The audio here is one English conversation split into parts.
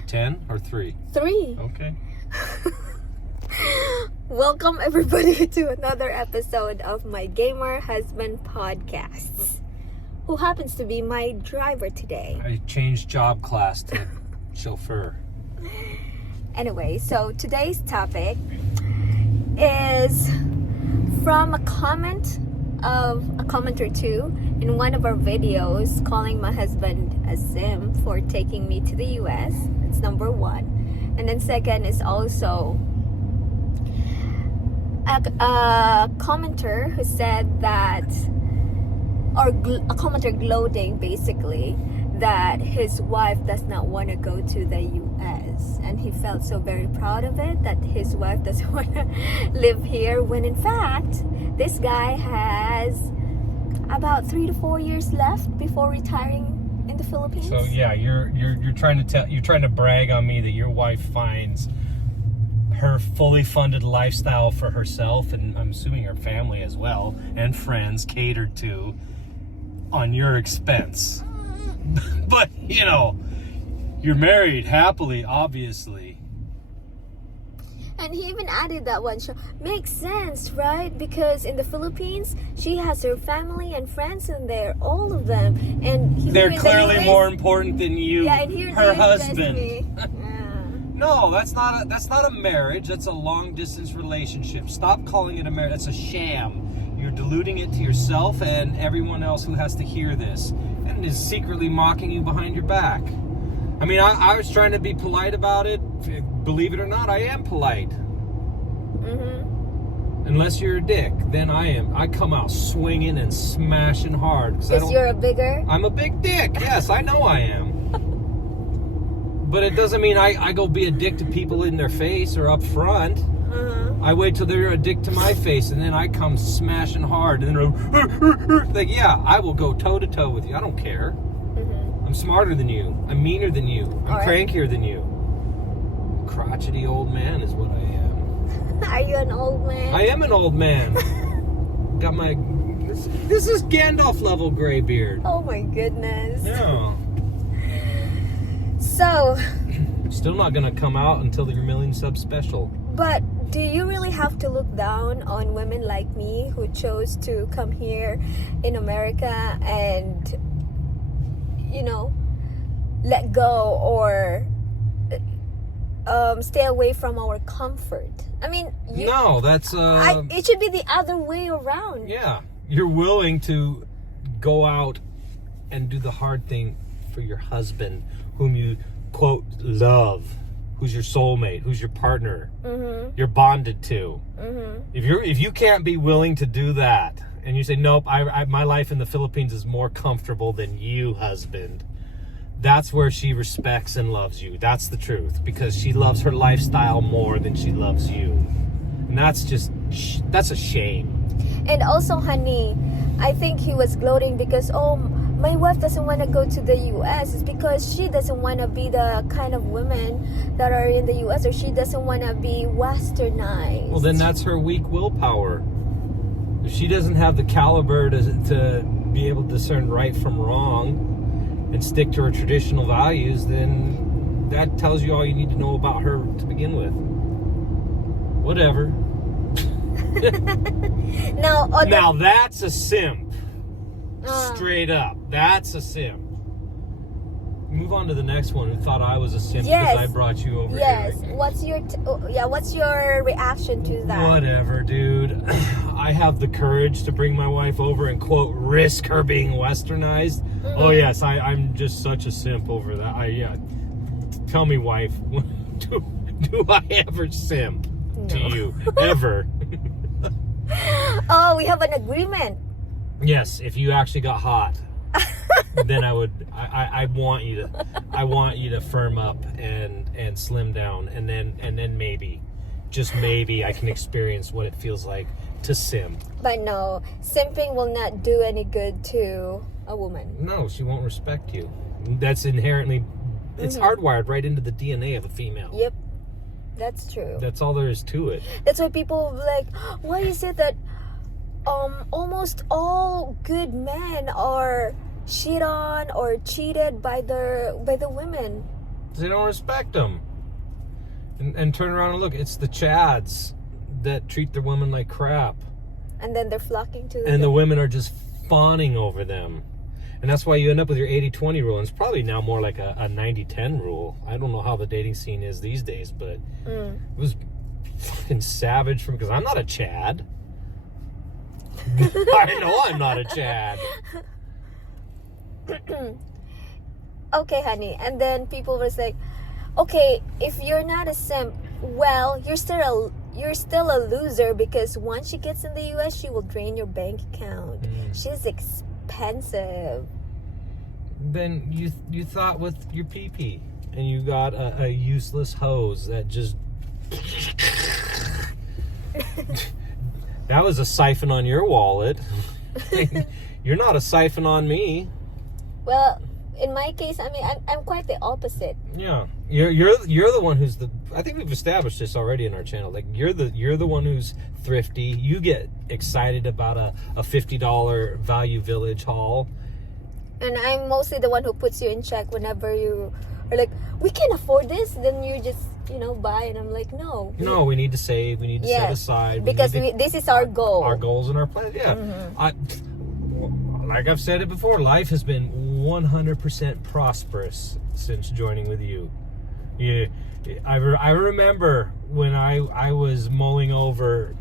Take 10 or 3? 3. Okay. Welcome everybody to another episode of my Gamer Husband podcast. Who happens to be my driver today. I changed job class to chauffeur. Anyway, so today's topic is from a comment of a comment or two in one of our videos calling my husband a simp for taking me to the US. That's number 1. And then second is also a commenter who said that, or a commenter gloating basically, that his wife does not want to go to the US, and he felt so very proud of it that his wife doesn't want to live here, when in fact this guy has about 3 to 4 years left before retiring in the Philippines. So yeah, you're trying to brag on me that your wife finds her fully funded lifestyle for herself, and I'm assuming her family as well, and friends catered to on your expense. But, you know, you're married happily, obviously. And he even added that one. Makes sense, right? Because in the Philippines, she has her family and friends in there, all of them. And they're clearly more important than you, yeah, and here her husband. Yeah. No, that's not a marriage. That's a long distance relationship. Stop calling it a marriage. That's a sham. You're diluting it to yourself and everyone else who has to hear this, and is secretly mocking you behind your back. I mean, I was trying to be polite about it. Believe it or not, I am polite. Mm-hmm. Unless you're a dick, then I am. I come out swinging and smashing hard. Because you're a bigger? I'm a big dick. Yes, I know I am. But it doesn't mean I go be a dick to people in their face or up front. I wait till they're a dick to my face, and then I come smashing hard. And then like, yeah, I will go toe to toe with you. I don't care. I'm smarter than you. I'm meaner than you. I'm crankier than you. Crotchety old man is what I am. Are you an old man? I am an old man. Got my... This is Gandalf level gray beard. Oh my goodness. Yeah. So... Still not gonna come out until your million sub special. But do you really have to look down on women like me who chose to come here in America and, you know, let go or stay away from our comfort? I mean, no, that's it should be the other way around. Yeah, you're willing to go out and do the hard thing for your husband, whom you quote love, who's your soulmate, who's your partner, you're bonded to. If you can't be willing to do that, and you say, nope, my life in the Philippines is more comfortable than you, husband, that's where she respects and loves you. That's the truth, because she loves her lifestyle more than she loves you. And that's a shame. And also, honey, I think he was gloating because, my wife doesn't want to go to the US. It's because she doesn't want to be the kind of women that are in the US, or she doesn't want to be westernized. Well, then that's her weak willpower. If she doesn't have the caliber to be able to discern right from wrong and stick to her traditional values, then that tells you all you need to know about her to begin with. Whatever. Now that's a simp. Straight up. That's a simp. Move on to the next one who thought I was a simp because I brought you over here. Yes. What's your reaction to that? Whatever, dude. I have the courage to bring my wife over and quote risk her being westernized. Oh yes, I'm just such a simp over that. Tell me, wife, do I ever simp to you ever? Oh, we have an agreement. Yes, if you actually got hot, then I would. I want you to firm up and slim down, and then maybe, just maybe, I can experience what it feels like to simp. But no, simping will not do any good to a woman. No, she won't respect you. That's inherently, it's hardwired right into the DNA of a female. Yep, that's true. That's all there is to it. That's why people like, why is it that almost all good men are shit on or cheated by the women? They don't respect them. And turn around and look. It's the Chads that treat their women like crap. And then they're flocking to them. And the women are just fawning over them. And that's why you end up with your 80-20 rule. And it's probably now more like a 90-10 rule. I don't know how the dating scene is these days, but it was fucking savage for me because I'm not a Chad. I know I'm not a Chad. Okay, honey. And then people was like, okay, if you're not a simp, well, you're still a loser because once she gets in the US, she will drain your bank account. She's expensive. Then you thought with your pee-pee and you got a useless hose that just that was a siphon on your wallet. You're not a siphon on me. Well, in my case, I mean, I'm quite the opposite. Yeah, you're the one who's the. I think we've established this already in our channel. Like you're the one who's thrifty. You get excited about a $50 Value Village haul, and I'm mostly the one who puts you in check whenever you are like, we can afford this. Then you just buy, and I'm like, no. No, we need to save. We need to set aside because this is our goal. Our goals and our plans. Yeah, like I've said it before, life has been 100% prosperous since joining with you. Yeah, I remember when I was mulling over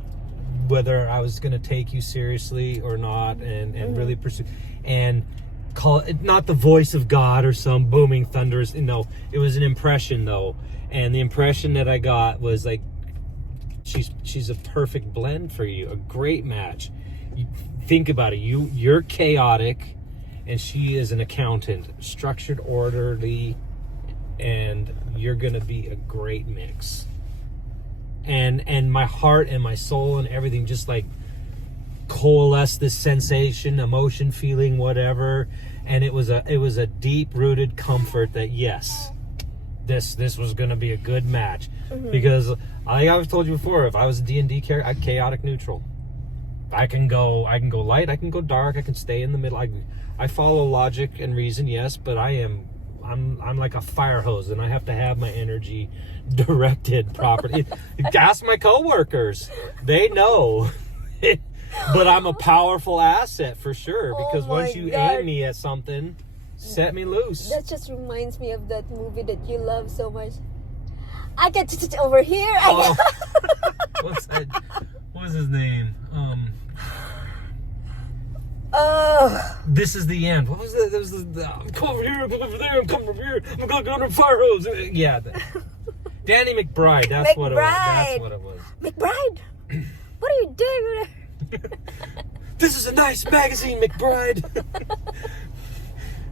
whether I was going to take you seriously or not, and really pursue, and call it not the voice of God or some booming thunderous. No, it was an impression though, and the impression that I got was like, she's a perfect blend for you, a great match. You think about it. You're chaotic. And she is an accountant, structured, orderly, and you're gonna be a great mix. And my heart and my soul and everything just like coalesced this sensation, emotion, feeling, whatever. And it was a deep rooted comfort that yes, this was gonna be a good match. Because I've told you before, if I was a D&D character, I'd chaotic neutral. I can go light, I can go dark, I can stay in the middle. I follow logic and reason, yes, but I'm like a fire hose, and I have to have my energy directed properly. Ask my coworkers; they know. But I'm a powerful asset for sure, because once you aim me at something, set me loose. That just reminds me of that movie that you love so much. I get to over here. What's that? What was his name? This is the end. What was that? There was come over here, come over there, come over here. I'm gonna go to fire hose. Yeah, Danny McBride. That's what it was. That's what it was. McBride, what are you doing? This is a nice magazine, McBride.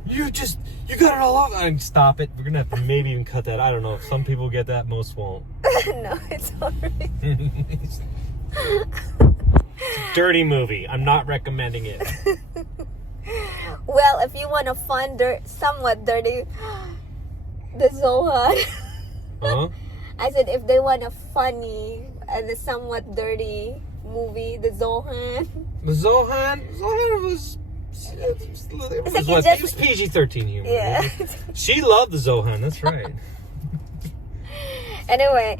You got it all over. Stop it. We're gonna have to maybe even cut that. I don't know. If some people get that, most won't. No, it's alright. It's a dirty movie. I'm not recommending it. Well, if you want a fun, somewhat dirty, the Zohan. Huh? I said if they want a funny and a somewhat dirty movie, the Zohan. The Zohan was. It was PG-13 humor. Yeah. She loved the Zohan. That's right. Anyway.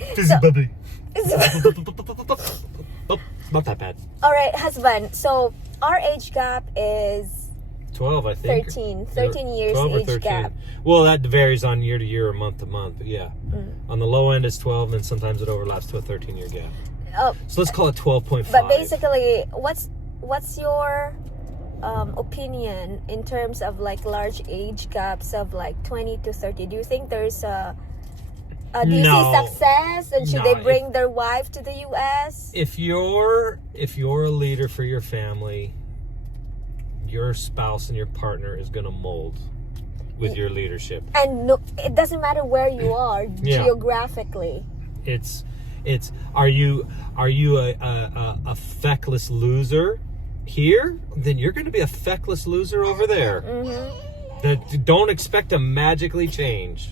Oh, not that bad. All right, husband. So our age gap is 12, I think. 13 years 12 or age 13. gap. Well, that varies on year to year or month to month, but yeah. On the low end it's 12, and sometimes it overlaps to a 13-year gap. Oh, so let's call it 12.5. But basically, what's your opinion in terms of like large age gaps of like 20 to 30? Do you think there's do you see success, and should they bring their wife to the US? If you're a leader for your family, your spouse and your partner is going to mold with your leadership. And no, it doesn't matter where you are geographically. It's are you a feckless loser here? Then you're going to be a feckless loser over there. That don't expect to magically change.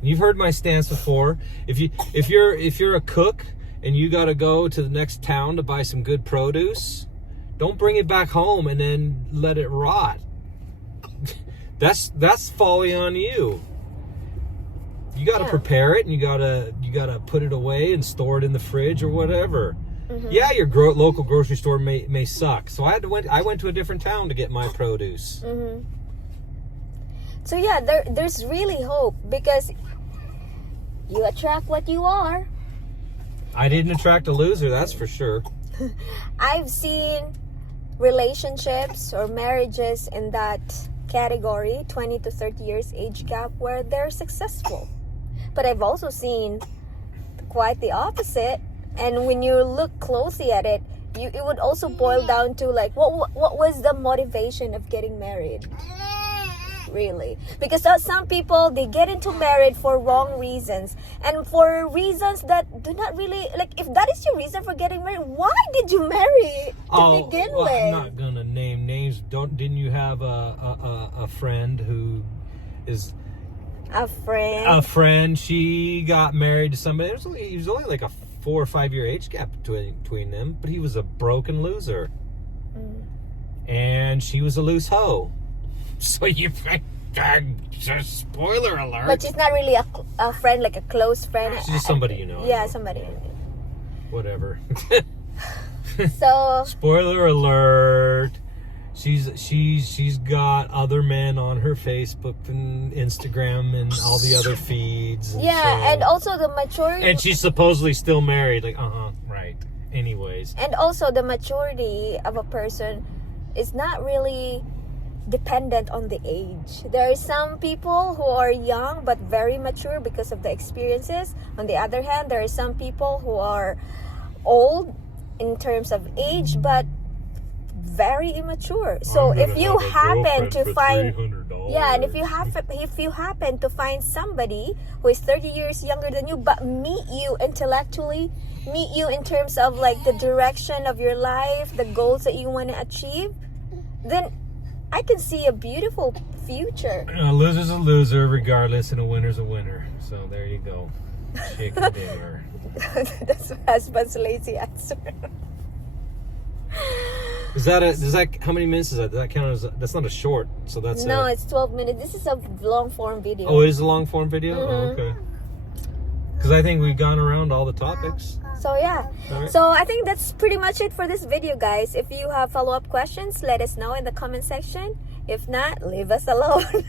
You've heard my stance before. If you're a cook and you got to go to the next town to buy some good produce, don't bring it back home and then let it rot. That's folly on you. You got to prepare it, and you gotta put it away and store it in the fridge or whatever. Yeah, your local grocery store may suck. So I went to a different town to get my produce. So yeah, there's really hope because you attract what you are. I didn't attract a loser, that's for sure. I've seen relationships or marriages in that category, 20 to 30 years age gap, where they're successful. But I've also seen quite the opposite. And when you look closely at it, it would also boil down to like, what was the motivation of getting married? Really, because some people, they get into marriage for wrong reasons and for reasons that do not really, like, if that is your reason for getting married, why did you marry to begin with? I'm not gonna name names. Didn't you have a friend who is a friend? She got married to somebody. He was only like a 4 or 5 year age gap between them, but he was a broken loser, and she was a loose hoe. So just spoiler alert. But she's not really a friend, like a close friend. She's just somebody you know. Yeah, somebody. Whatever. So spoiler alert. She's got other men on her Facebook and Instagram and all the other feeds. And also the maturity. And she's supposedly still married. Like, right. Anyways. And also the maturity of a person is not really dependent on the age. There are some people who are young but very mature because of the experiences. On the other hand, there are some people who are old in terms of age but very immature. So if you happen to find and if you happen to find somebody who is 30 years younger than you but meet you intellectually, meet you in terms of like the direction of your life, the goals that you want to achieve, then I can see a beautiful future. A loser's a loser regardless, and a winner's a winner. So there you go. Chicken dinner. That's my husband's lazy answer. How many minutes is that? Does that count as that's not a short? So that's no, it's 12 minutes. This is a long form video. Oh, it is a long form video? Oh, okay. Because I think we've gone around all the topics. So yeah, right. So I think that's pretty much it for this video, guys. If you have follow-up questions, let us know in the comment section. If not, leave us alone.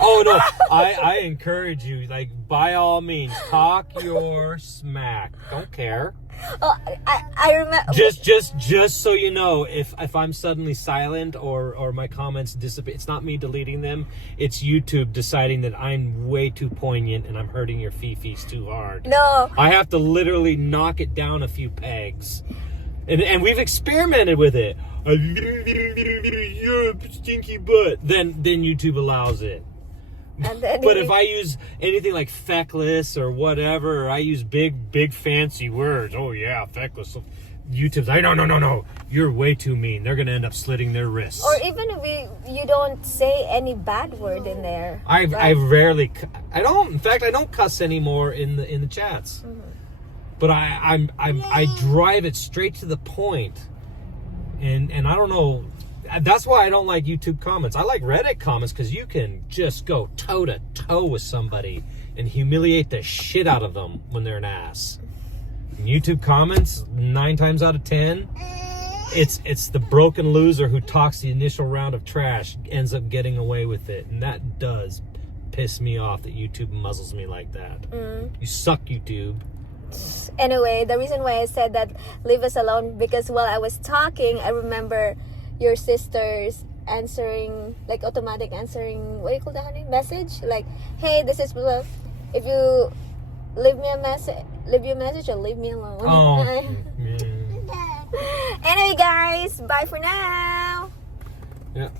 Oh no, I encourage you, like, by all means, talk your smack. Don't care. Oh, I remember. Just so you know, if I'm suddenly silent or my comments dissipate, it's not me deleting them. It's YouTube deciding that I'm way too poignant and I'm hurting your fifis too hard. No, I have to literally knock it down a few pegs, and we've experimented with it. You're a stinky butt. Then YouTube allows it. But if I use anything like feckless or whatever, or I use big fancy words, oh yeah, feckless, YouTube's like, no, you're way too mean. They're gonna end up slitting their wrists. Or even if you don't say any bad word in there. I rarely, I don't cuss anymore in the chats. But I drive it straight to the point, and I don't know. That's why I don't like YouTube comments. I like Reddit comments because you can just go toe to toe with somebody and humiliate the shit out of them when they're an ass. And YouTube comments, 9 times out of 10, it's the broken loser who talks the initial round of trash, ends up getting away with it, and that does piss me off that YouTube muzzles me like that. You suck, YouTube. Anyway, the reason why I said that leave us alone, because while I was talking, I remember your sister's answering, like automatic answering, what do you call that, honey? Message? Like, hey, this is, if you leave me a message or leave me alone. Oh, Anyway, guys, bye for now. Yeah.